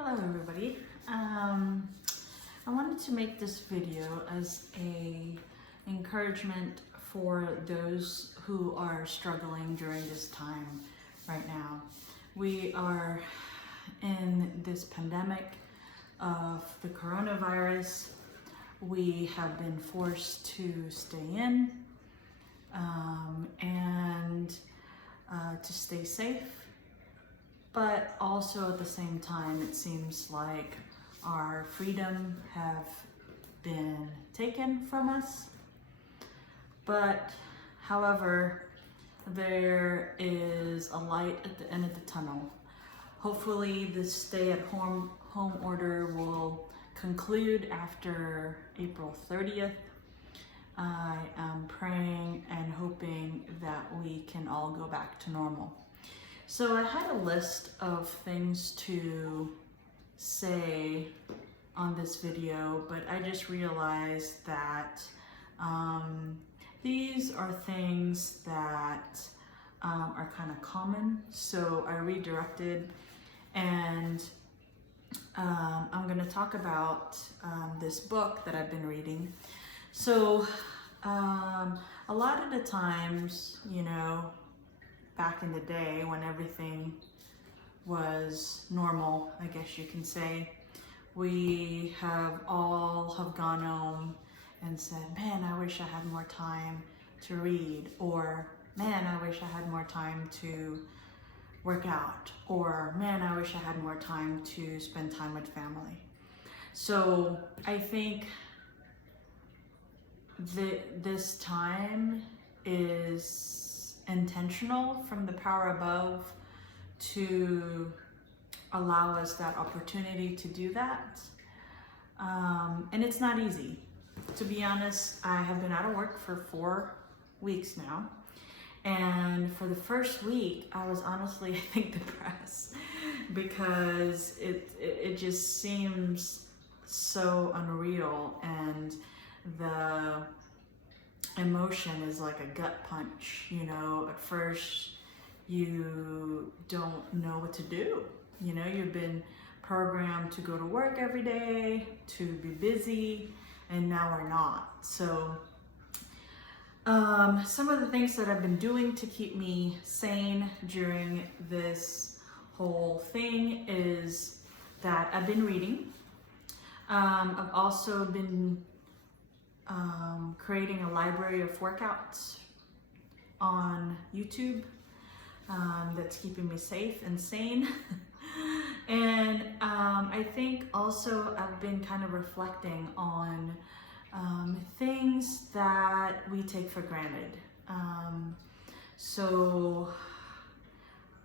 Hello everybody. I wanted to make this video as a encouragement for those who are struggling during this time right now. We are in this pandemic of the coronavirus. We have been forced to stay in and to stay safe. But also at the same time, it seems like our freedom have been taken from us. But however, there is a light at the end of the tunnel. Hopefully this stay-at-home order will conclude after April 30th. I am praying and hoping that we can all go back to normal. So I had a list of things to say on this video, but I just realized that these are things that are kind of common. So I redirected and I'm going to talk about this book that I've been reading. So a lot of the times, back in the day when everything was normal, I guess you can say, we have gone home and said, man, I wish I had more time to read, or man, I wish I had more time to work out, or man, I wish I had more time to spend time with family. So I think this time is intentional from the power above to allow us that opportunity to do that. And it's not easy. To be honest, I have been out of work for 4 weeks now. And for the first week, I was honestly, I think, depressed because it just seems so unreal, and the emotion is like a gut punch. At first you don't know what to do. You've been programmed to go to work every day, to be busy, and now we're not. So some of the things that I've been doing to keep me sane during this whole thing is that I've been reading. I've also been creating a library of workouts on YouTube that's keeping me safe and sane. And I think also I've been kind of reflecting on things that we take for granted. So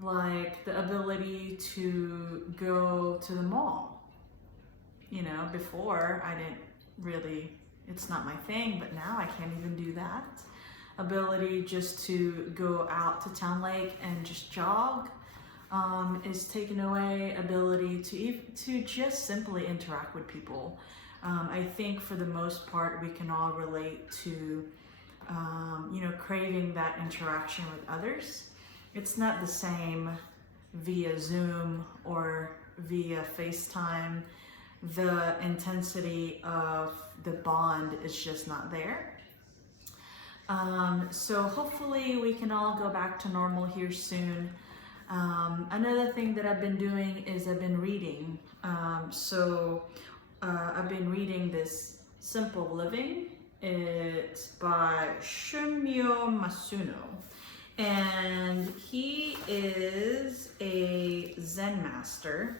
like the ability to go to the mall. Before I didn't really, it's not my thing, but now I can't even do that. Ability just to go out to Town Lake and just jog is taken away. Ability to just simply interact with people. I think for the most part we can all relate to craving that interaction with others. It's not the same via Zoom or via FaceTime. The intensity of the bond is just not there. So hopefully we can all go back to normal here soon. Another thing that I've been doing is I've been reading. I've been reading this Simple Living. It's by Shumio Masuno. And he is a Zen master,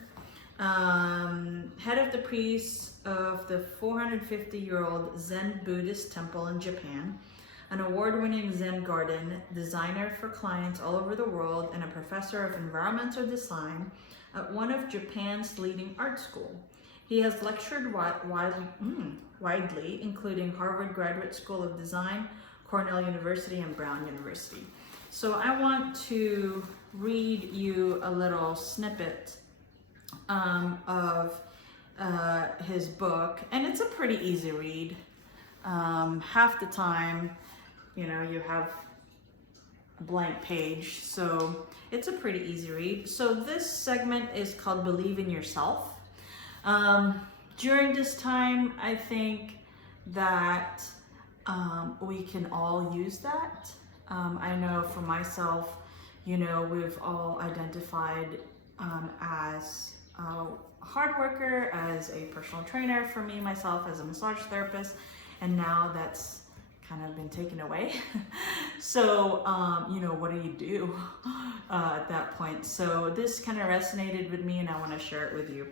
head of the priests of the 450-year-old Zen Buddhist temple in Japan, an award-winning Zen garden designer for clients all over the world, and a professor of environmental design at one of Japan's leading art schools. He has lectured widely, including Harvard Graduate School of Design, Cornell University, and Brown University. So I want to read you a little snippet of his book, and it's a pretty easy read. Half the time, you have a blank page, so it's a pretty easy read. So this segment is called Believe in Yourself. During this time, I think that we can all use that. I know for myself, you know, we've all identified as a hard worker, as a personal trainer, for me, myself, as a massage therapist, and now that's kind of been taken away. So, you know, what do you do at that point? So this kind of resonated with me and I want to share it with you.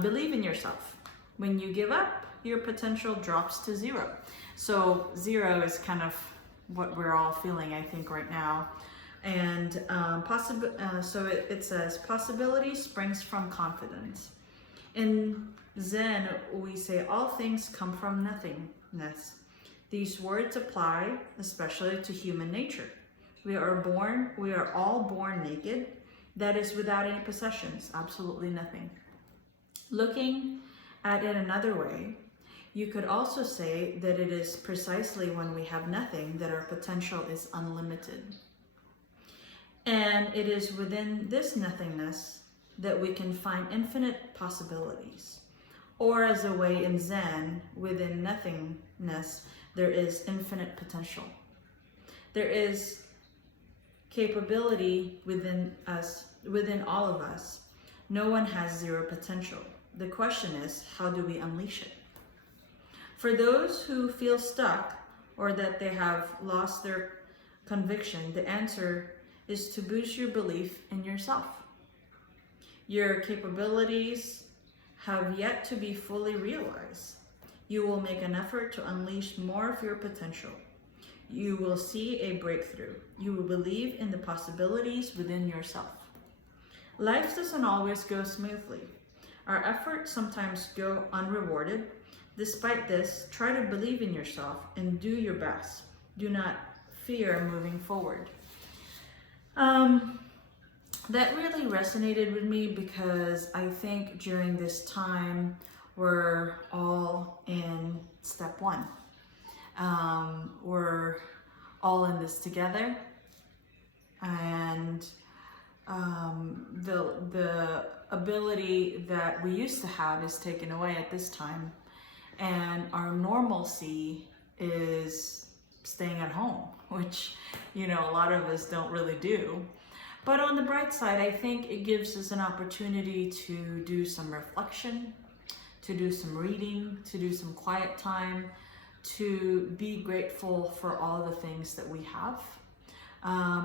Believe in yourself. When you give up, your potential drops to zero. So 0 is kind of what we're all feeling, I think, right now. And so it says, possibility springs from confidence. In Zen, we say all things come from nothingness. These words apply especially to human nature. We are all born naked, that is, without any possessions, absolutely nothing. Looking at it another way, you could also say that it is precisely when we have nothing that our potential is unlimited. And it is within this nothingness that we can find infinite possibilities. Or as a way in Zen, within nothingness, there is infinite potential. There is capability within us, within all of us. No one has zero potential. The question is, how do we unleash it? For those who feel stuck or that they have lost their conviction, the answer is to boost your belief in yourself. Your capabilities have yet to be fully realized. You will make an effort to unleash more of your potential. You will see a breakthrough. You will believe in the possibilities within yourself. Life doesn't always go smoothly. Our efforts sometimes go unrewarded. Despite this, try to believe in yourself and do your best. Do not fear moving forward. That really resonated with me because I think during this time we're all in step 1. We're all in this together, and the ability that we used to have is taken away at this time, and our normalcy is staying at home, which, you know, a lot of us don't really do. But on the bright side, I think it gives us an opportunity to do some reflection, to do some reading, to do some quiet time, to be grateful for all the things that we have.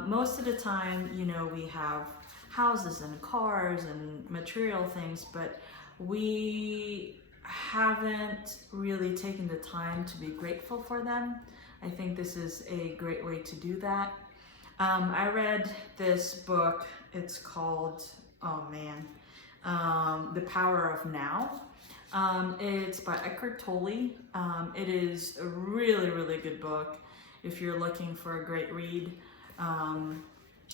Most of the time, you know, we have houses and cars and material things, but we haven't really taken the time to be grateful for them. I think this is a great way to do that. I read this book, it's called, The Power of Now. It's by Eckhart Tolle. It is a really, really good book if you're looking for a great read.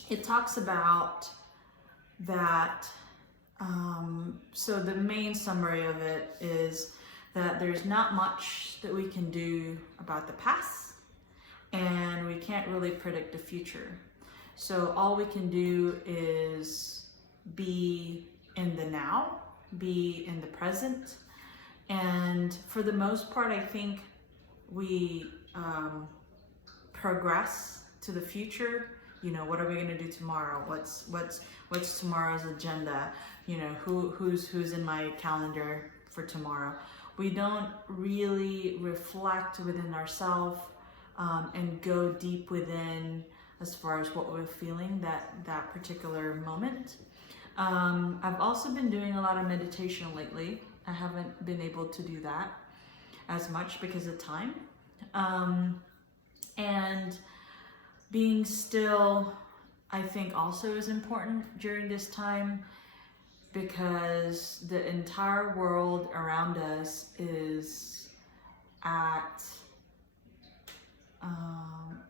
It talks about that, so the main summary of it is that there's not much that we can do about the past, and we can't really predict the future. So all we can do is be in the now, be in the present. And for the most part, I think we progress to the future. You know, what are we going to do tomorrow? What's tomorrow's agenda? You know, who's in my calendar for tomorrow? We don't really reflect within ourselves and go deep within as far as what we're feeling that particular moment. I've also been doing a lot of meditation lately. I haven't been able to do that as much because of time. And being still, I think, also is important during this time, because the entire world around us is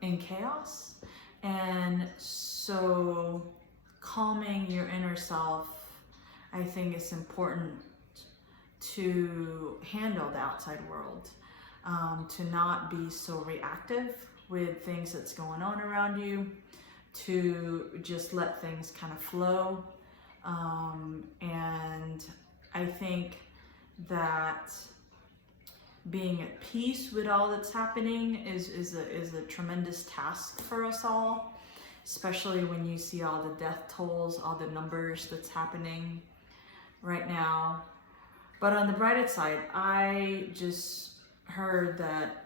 in chaos. And so calming your inner self, I think, is important to handle the outside world, to not be so reactive with things that's going on around you, to just let things kind of flow. And I think that being at peace with all that's happening is a tremendous task for us all, especially when you see all the death tolls, all the numbers that's happening right now. But on the brighter side, I just heard that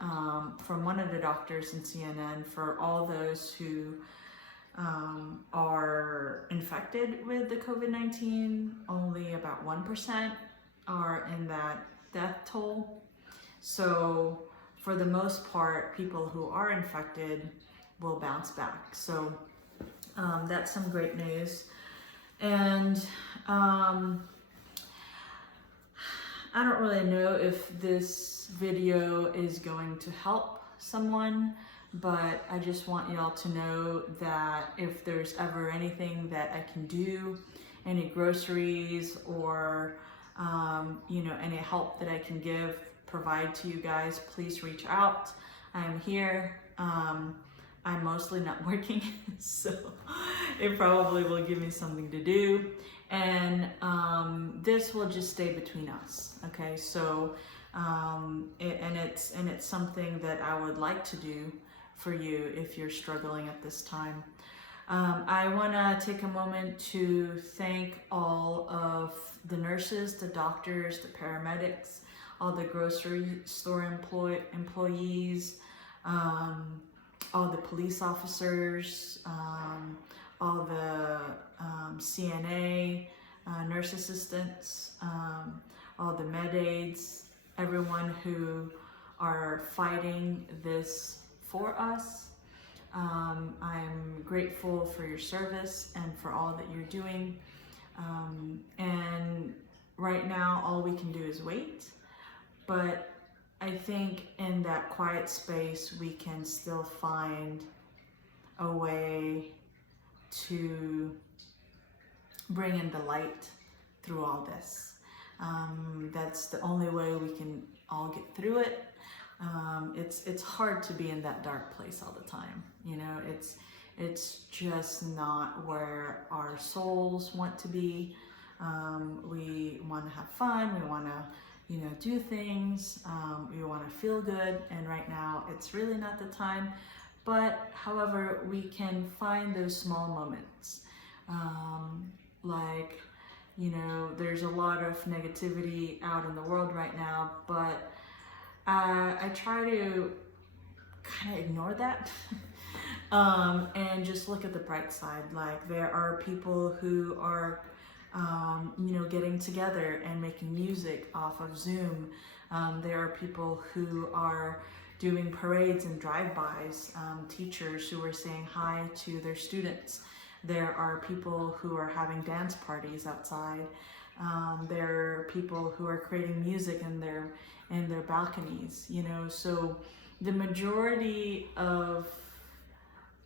from one of the doctors in CNN, for all those who are infected with the COVID-19, only about 1% are in that death toll. So for the most part, people who are infected will bounce back. So that's some great news. And I don't really know if this video is going to help someone, but I just want y'all to know that if there's ever anything that I can do, any groceries or you know, any help that I can provide to you guys, please reach out. I'm here. I'm mostly not working, so it probably will give me something to do. And this will just stay between us, okay? So, it's something that I would like to do for you if you're struggling at this time. I want to take a moment to thank all of the nurses, the doctors, the paramedics, all the grocery store employees, all the police officers, all the CNA, nurse assistants, all the med aides, everyone who are fighting this for us. I'm grateful for your service and for all that you're doing. And right now, all we can do is wait. But I think in that quiet space, we can still find a way to bring in the light through all this. That's the only way we can all get through it. It's hard to be in that dark place all the time. You know, it's just not where our souls want to be. We want to have fun. We want to, you know, do things. We want to feel good. And right now, it's really not the time. But however, we can find those small moments. Like, you know, there's a lot of negativity out in the world right now, but I try to kind of ignore that and just look at the bright side. Like, there are people who are, you know, getting together and making music off of Zoom. There are people who are doing parades and drive-bys, teachers who are saying hi to their students. There are people who are having dance parties outside. There are people who are creating music in their balconies, you know. So the majority of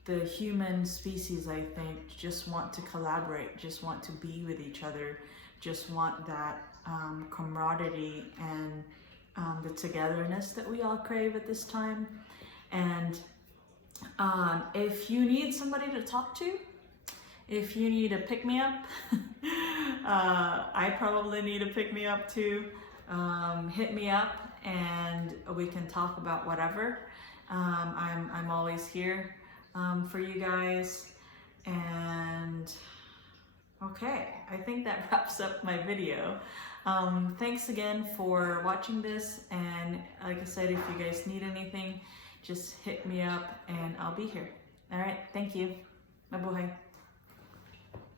the human species, I think, just want to collaborate, just want to be with each other, just want that camaraderie and the togetherness that we all crave at this time. And if you need somebody to talk to, if you need a pick-me-up, I probably need a pick-me-up too. Hit me up and we can talk about whatever. I'm always here for you guys. And okay, I think that wraps up my video. Thanks again for watching this, and like I said, if you guys need anything, just hit me up and I'll be here. All right, thank you. Mabuhay.